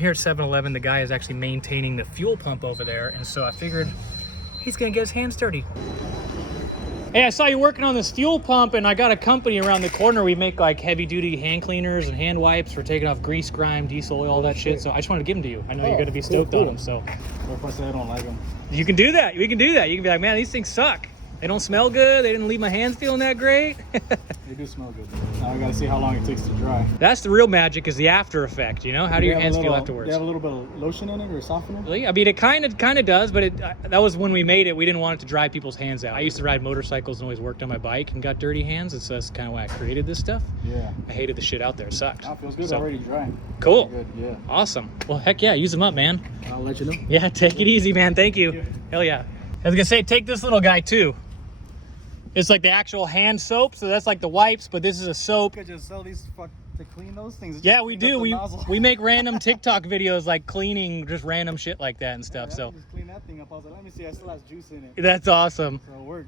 Here at 7-Eleven, the guy is actually maintaining the fuel pump over there, and so I figured he's gonna get his hands dirty. Hey, I saw you working on this fuel pump, and I got a company around the corner. We make like heavy-duty hand cleaners and hand wipes for taking off grease, grime, diesel oil, all that shit. So I just wanted to give them to you. I know you're gonna be stoked on them. So What if I say I don't like them? you can do that. We can do that. You can be like, man, these things suck. They don't smell good. They didn't leave my hands feeling that great. They do smell good. Now I gotta see how long it takes to dry. That's the real magic, is the after effect. You know, how do your hands feel afterwards? Do you have a little bit of lotion in it or softener? Really? I mean, it kind of does, but that was when we made it. We didn't want it to dry people's hands out. I used to ride motorcycles and always worked on my bike and got dirty hands, and so that's kind of why I created this stuff. Yeah. I hated the shit out there. It sucked. That feels good. So, Already dry. cool. Good. Yeah. Awesome. Well, heck yeah, use them up, man. I'll let you know. Yeah, take it easy, man. Thank you. Hell yeah. I was gonna say, take this little guy too. It's like the actual hand soap, so that's like the wipes, but this is a soap. You could just sell these to clean those things. Yeah, we do. We make random TikTok videos like cleaning just random shit like that and stuff. Yeah, So just clean that thing up. I was like, let me see, I still has juice in it. that's awesome. So it worked.